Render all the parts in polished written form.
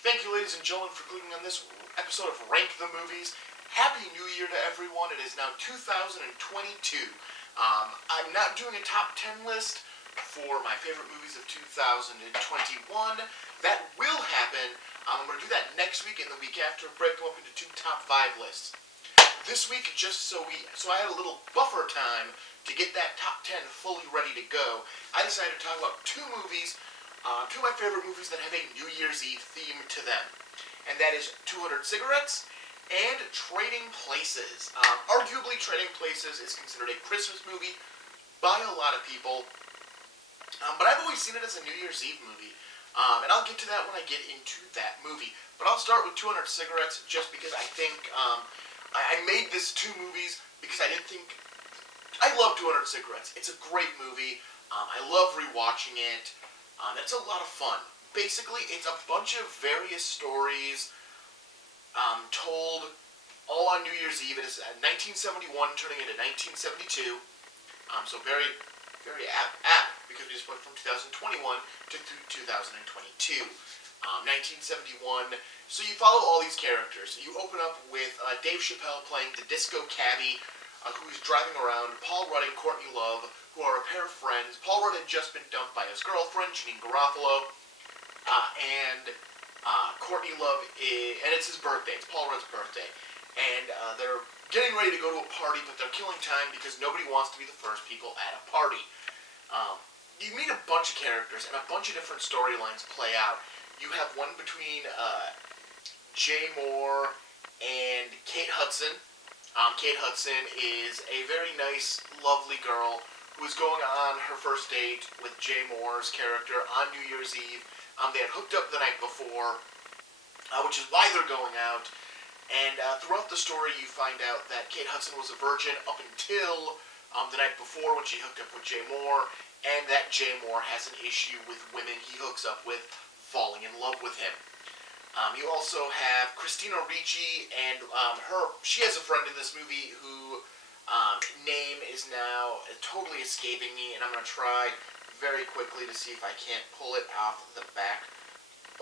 Thank you, ladies and gentlemen, for clicking on this episode of Rank the Movies. Happy New Year to everyone. It is now 2022. I'm not doing a top 10 list for my favorite movies of 2021. That will happen. I'm going to do that next week and the week after, break them up into two top 5 lists. This week, so I had a little buffer time to get that top 10 fully ready to go, I decided to talk about two of my favorite movies that have a New Year's Eve theme to them. And that is 200 Cigarettes and Trading Places. Arguably, Trading Places is considered a Christmas movie by a lot of people, but I've always seen it as a New Year's Eve movie. And I'll get to that when I get into that movie. But I'll start with 200 Cigarettes just because I think I made this two movies because I didn't think... I love 200 Cigarettes. It's a great movie. I love rewatching it. It's a lot of fun. Basically, it's a bunch of various stories told all on New Year's Eve. It is 1971 turning into 1972. So very, very apt because we just went from 2021 to 2022. 1971. So you follow all these characters. You open up with Dave Chappelle playing the disco cabbie who is driving around, Paul Rudd and Courtney Love, who are a pair of friends. Paul Rudd had just been dumped by his girlfriend, Janine Garofalo, and Courtney Love and it's his birthday. It's Paul Rudd's birthday. And they're getting ready to go to a party, but they're killing time because nobody wants to be the first people at a party. You meet a bunch of characters, and a bunch of different storylines play out. You have one between Jay Mohr and Kate Hudson. Kate Hudson is a very nice, lovely girl who is going on her first date with Jay Mohr's character on New Year's Eve. They had hooked up the night before, which is why they're going out. And throughout the story, you find out that Kate Hudson was a virgin up until the night before when she hooked up with Jay Mohr, and that Jay Mohr has an issue with women he hooks up with falling in love with him. You also have Christina Ricci, and she has a friend in this movie who name is now totally escaping me, and I'm going to try very quickly to see if I can't pull it off the back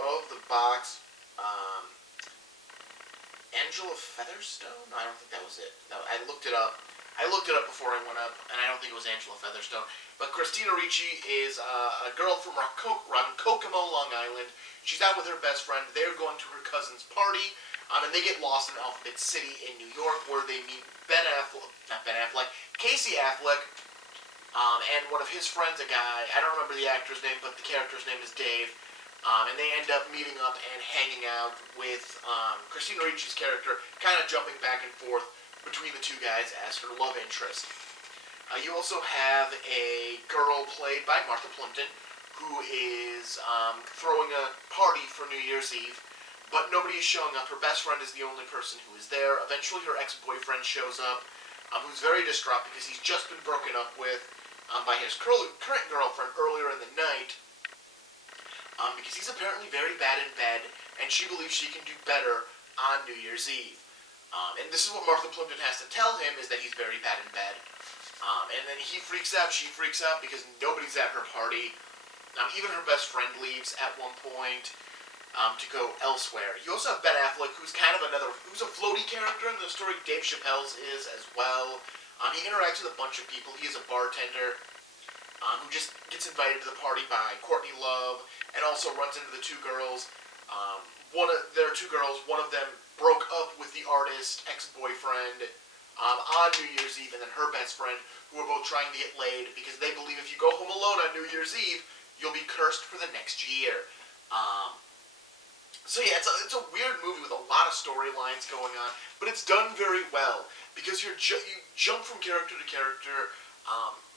of the box. Angela Featherstone? No, I don't think that was it. No, I looked it up. I looked it up before I went up, and I don't think it was Angela Featherstone. But Christina Ricci is a girl from Ronkonkoma, Long Island. She's out with her best friend. They're going to her cousin's party, and they get lost in Alphabet City in New York, where they meet Casey Affleck, and one of his friends, a guy, I don't remember the actor's name, but the character's name is Dave, and they end up meeting up and hanging out with Christina Ricci's character, kind of jumping back and forth between the two guys as her love interest. You also have a girl played by Martha Plimpton, who is throwing a party for New Year's Eve, but nobody is showing up. Her best friend is the only person who is there. Eventually her ex-boyfriend shows up, who's very distraught because he's just been broken up with by his current girlfriend earlier in the night, because he's apparently very bad in bed, and she believes she can do better on New Year's Eve. And this is what Martha Plimpton has to tell him, is that he's very bad in bed. And then he freaks out, she freaks out because nobody's at her party. Even her best friend leaves at one point to go elsewhere. You also have Ben Affleck, who's who's a floaty character in the story. Dave Chappelle's is as well. He interacts with a bunch of people. He is a bartender who just gets invited to the party by Courtney Love, and also runs into the two girls. There are two girls. One of them broke up with the artist ex-boyfriend on New Year's Eve, and then her best friend, who are both trying to get laid because they believe if you go home alone on New Year's Eve, you'll be cursed for the next year. So yeah, it's a weird movie with a lot of storylines going on, but it's done very well because you jump from character to character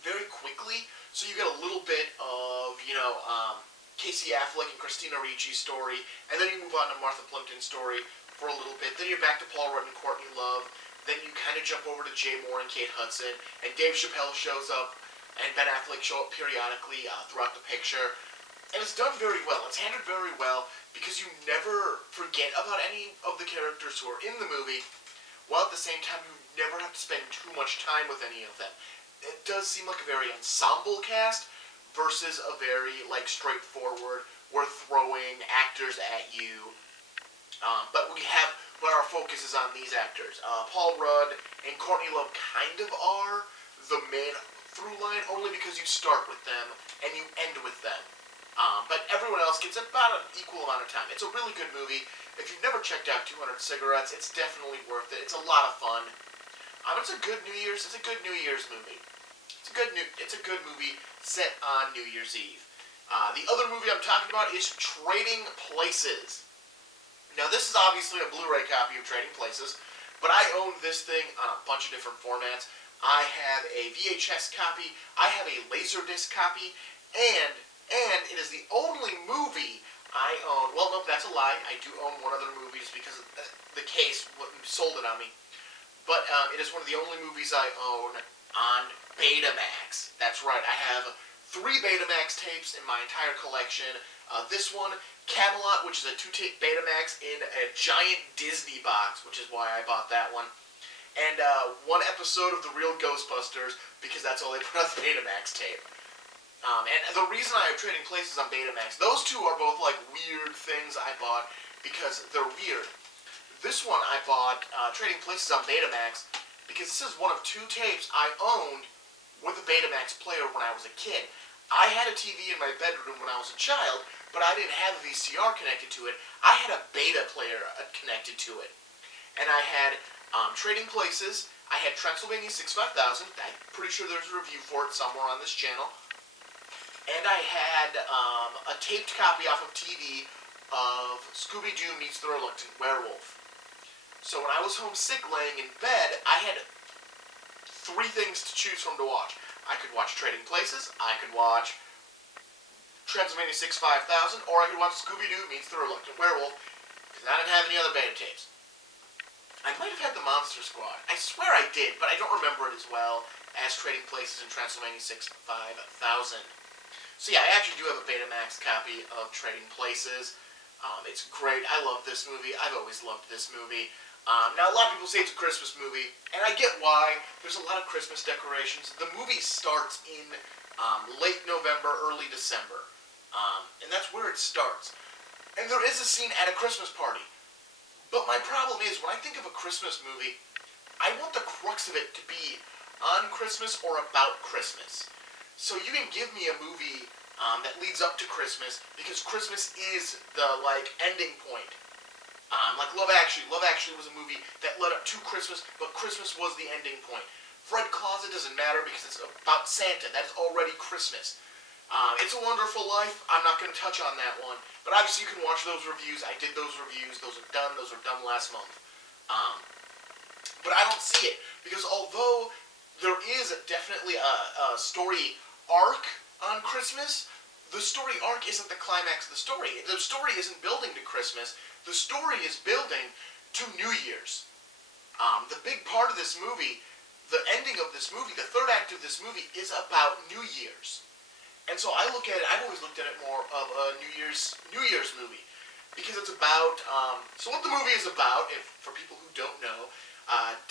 very quickly. So you get a little bit of Casey Affleck and Christina Ricci's story, and then you move on to Martha Plimpton's story for a little bit. Then you're back to Paul Rudd and Courtney Love. Then you kind of jump over to Jay Mohr and Kate Hudson, and Dave Chappelle shows up, and Ben Affleck show up periodically throughout the picture. And it's done very well. It's handled very well because you never forget about any of the characters who are in the movie, while at the same time you never have to spend too much time with any of them. It does seem like a very ensemble cast versus a very straightforward, we're throwing actors at you But our focus is on these actors. Paul Rudd and Courtney Love kind of are the main through line, only because you start with them and you end with them. But everyone else gets about an equal amount of time. It's a really good movie. If you've never checked out 200 Cigarettes, it's definitely worth it. It's a lot of fun. It's a good New Year's. It's a good New Year's movie. It's a good movie set on New Year's Eve. The other movie I'm talking about is Trading Places. Now, this is obviously a Blu-ray copy of Trading Places, but I own this thing on a bunch of different formats. I have a VHS copy, I have a Laserdisc copy, and it is the only movie I own. Well, no, that's a lie. I do own one other movie just because the case sold it on me. But it is one of the only movies I own on Betamax. That's right, I have 3 Betamax tapes in my entire collection. This one, Camelot, which is a 2-tape Betamax in a giant Disney box, which is why I bought that one. And 1 episode of The Real Ghostbusters, because that's all they put on the Betamax tape. And the reason I have Trading Places on Betamax, those two are both like weird things I bought because they're weird. This one I bought, Trading Places on Betamax, because this is one of 2 tapes I owned with a Betamax player when I was a kid. I had a TV in my bedroom when I was a child, but I didn't have a VCR connected to it. I had a Beta player connected to it. And I had Trading Places, I had Transylvania 65000, I'm pretty sure there's a review for it somewhere on this channel. And I had a taped copy off of TV of Scooby-Doo Meets the Reluctant Werewolf. So when I was homesick laying in bed, I had 3 things to choose from to watch. I could watch Trading Places, I could watch Transylvania 65000, or I could watch Scooby-Doo Meets the Reluctant Werewolf, because I didn't have any other Beta tapes. I might have had the Monster Squad. I swear I did, but I don't remember it as well as Trading Places and Transylvania 65000. So yeah, I actually do have a Betamax copy of Trading Places. It's great. I love this movie. I've always loved this movie. Now, a lot of people say it's a Christmas movie, and I get why. There's a lot of Christmas decorations. The movie starts in late November, early December, and that's where it starts. And there is a scene at a Christmas party. But my problem is, when I think of a Christmas movie, I want the crux of it to be on Christmas or about Christmas. So you can give me a movie that leads up to Christmas, because Christmas is the, ending point. Like Love Actually. Love Actually was a movie that led up to Christmas, but Christmas was the ending point. Fred Claus, it doesn't matter because it's about Santa. That is already Christmas. It's a Wonderful Life. I'm not going to touch on that one. But obviously you can watch those reviews. I did those reviews. Those are done. Those are done last month. But I don't see it. Because although there is definitely a story arc on Christmas, the story arc isn't the climax of the story. The story isn't building to Christmas. The story is building to New Year's. The big part of this movie, the ending of this movie, the third act of this movie, is about New Year's. And so I look at it, I've always looked at it more of a New Year's movie. Because it's about, so what the movie is about, for people who don't know,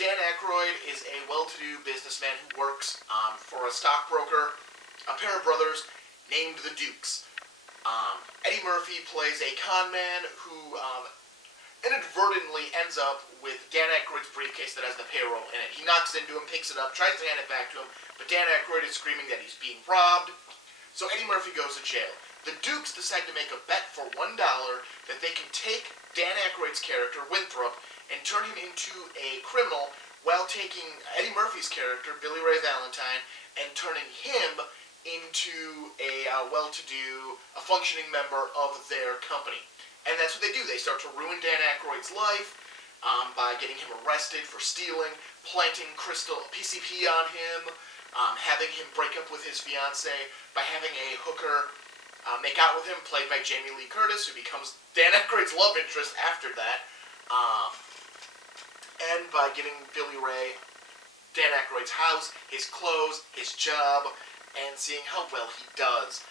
Dan Aykroyd is a well-to-do businessman who works for a stockbroker, a pair of brothers named the Dukes. Eddie Murphy plays a con man who inadvertently ends up with Dan Aykroyd's briefcase that has the payroll in it. He knocks into him, picks it up, tries to hand it back to him, but Dan Aykroyd is screaming that he's being robbed. So Eddie Murphy goes to jail. The Dukes decide to make a bet for $1 that they can take Dan Aykroyd's character, Winthrop, and turn him into a criminal while taking Eddie Murphy's character, Billy Ray Valentine, and turning him into a a functioning member of their company. And that's what they do. They start to ruin Dan Aykroyd's life by getting him arrested for stealing, planting crystal PCP on him, having him break up with his fiancée by having a hooker make out with him, played by Jamie Lee Curtis, who becomes Dan Aykroyd's love interest after that, and by giving Billy Ray Dan Aykroyd's house, his clothes, his job, and seeing how well he does.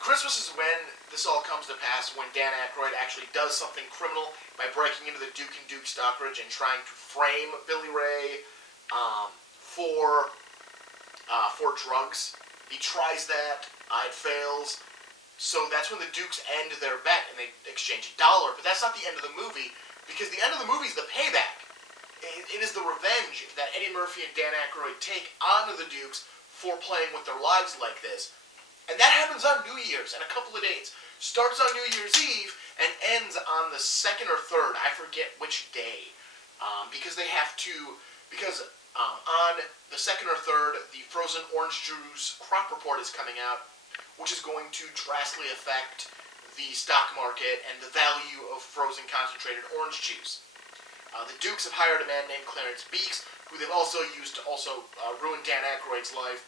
Christmas is when this all comes to pass, when Dan Aykroyd actually does something criminal by breaking into the Duke and Duke Stockbridge and trying to frame Billy Ray for drugs. He tries that, it fails, so that's when the Dukes end their bet and they exchange $1. But that's not the end of the movie. because the end of the movie is the payback. It is the revenge that Eddie Murphy and Dan Aykroyd take onto the Dukes for playing with their lives like this. And that happens on New Year's in a couple of days. Starts on New Year's Eve and ends on the 2nd or 3rd. I forget which day. Because on the 2nd or 3rd, the frozen orange juice crop report is coming out, which is going to drastically affect the stock market and the value of frozen concentrated orange juice. The Dukes have hired a man named Clarence Beeks, who they've also used to ruin Dan Aykroyd's life,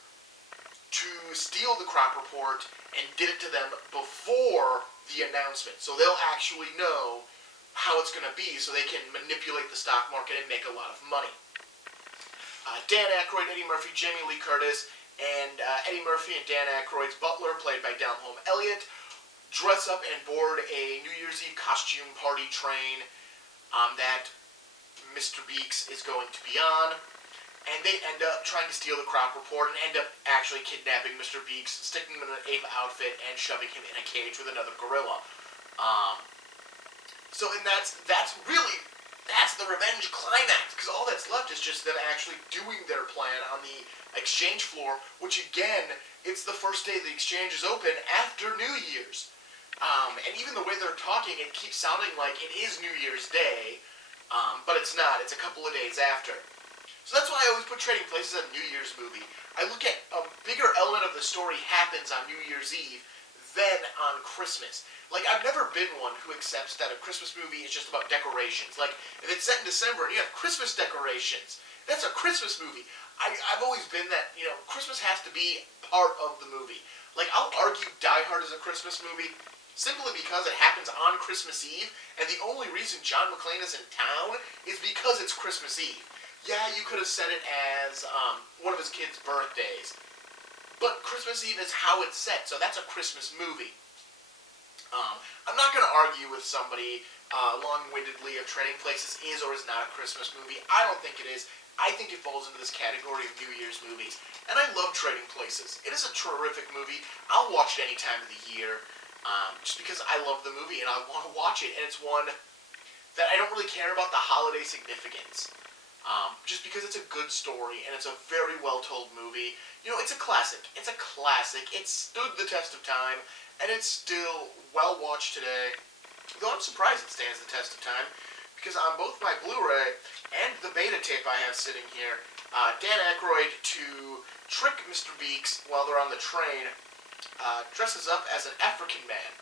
to steal the crop report and get it to them before the announcement. So they'll actually know how it's going to be, so they can manipulate the stock market and make a lot of money. Dan Aykroyd, Eddie Murphy, Jamie Lee Curtis, and Eddie Murphy and Dan Aykroyd's butler, played by Delhome Elliott, dress up and board a New Year's Eve costume party train that Mr. Beeks is going to be on, and they end up trying to steal the crop report and end up actually kidnapping Mr. Beeks, sticking him in an ape outfit, and shoving him in a cage with another gorilla. That's the revenge climax, because all that's left is just them actually doing their plan on the exchange floor, which again, it's the first day the exchange is open after New Year's. And even the way they're talking, it keeps sounding like it is New Year's Day, but it's not. It's a couple of days after. So that's why I always put Trading Places as a New Year's movie. I look at a bigger element of the story happens on New Year's Eve than on Christmas. Like, I've never been one who accepts that a Christmas movie is just about decorations. Like, if it's set in December and you have Christmas decorations, that's a Christmas movie. I've always been that, Christmas has to be part of the movie. Like, I'll argue Die Hard is a Christmas movie simply because it happens on Christmas Eve, and the only reason John McClane is in town is because it's Christmas Eve. Yeah, you could have said it as one of his kids' birthdays, but Christmas Eve is how it's set, so that's a Christmas movie. I'm not going to argue with somebody long-windedly if Trading Places is or is not a Christmas movie. I don't think it is. I think it falls into this category of New Year's movies. And I love Trading Places. It is a terrific movie. I'll watch it any time of the year, just because I love the movie and I want to watch it. And it's one that I don't really care about the holiday significance. Just because it's a good story and it's a very well-told movie. It's a classic. It's a classic. It stood the test of time, and it's still well-watched today. Though I'm surprised it stands the test of time, because on both my Blu-ray and the beta tape I have sitting here, Dan Aykroyd, to trick Mr. Beeks while they're on the train, dresses up as an African man.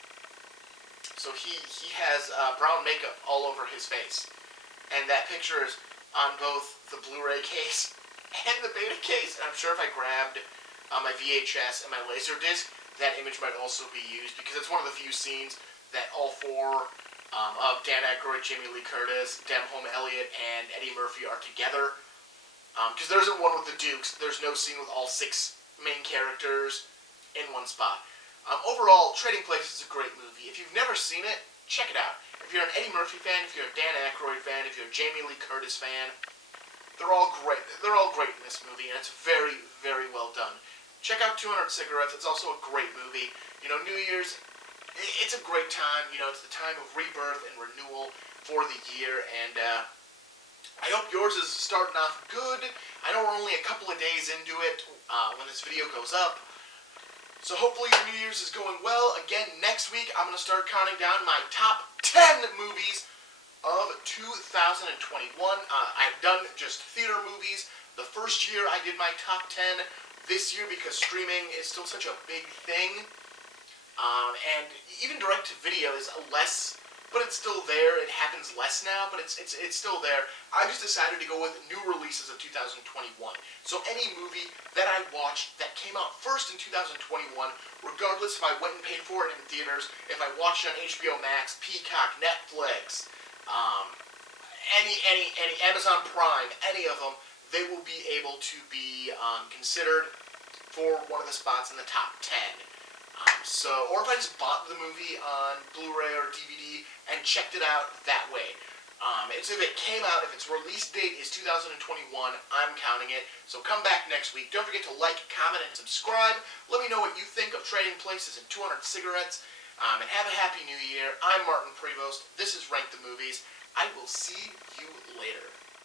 So he has brown makeup all over his face. And that picture is on both the Blu-ray case and the beta case. And I'm sure if I grabbed my VHS and my Laserdisc, that image might also be used, because it's one of the few scenes that all four of Dan Aykroyd, Jamie Lee Curtis, Delhome Elliott, and Eddie Murphy are together. Because there isn't one with the Dukes. There's no scene with all 6 main characters in one spot. Overall, Trading Places is a great movie. If you've never seen it, check it out. If you're an Eddie Murphy fan, if you're a Dan Aykroyd fan, if you're a Jamie Lee Curtis fan, they're all great. They're all great in this movie, and it's very, very well done. Check out 200 Cigarettes. It's also a great movie. New Year's, it's a great time. It's the time of rebirth and renewal for the year, and I hope yours is starting off good. I know we're only a couple of days into it when this video goes up, so hopefully your New Year's is going well. Again, next week I'm going to start counting down my top 10 movies of 2021. I've done just theater movies. The first year I did my top 10. This year, because streaming is still such a big thing, and even direct-to-video is less, but it's still there. It happens less now, but it's still there. I just decided to go with new releases of 2021. So any movie that I watched that came out first in 2021, regardless if I went and paid for it in theaters, if I watched it on HBO Max, Peacock, Netflix, any Amazon Prime, any of them, they will be able to be considered for one of the spots in the top 10. Or if I just bought the movie on Blu-ray or DVD and checked it out that way. If it came out, if its release date is 2021, I'm counting it. So come back next week. Don't forget to like, comment, and subscribe. Let me know what you think of Trading Places and 200 Cigarettes. And have a happy new year. I'm Martin Prevost. This is Rank the Movies. I will see you later.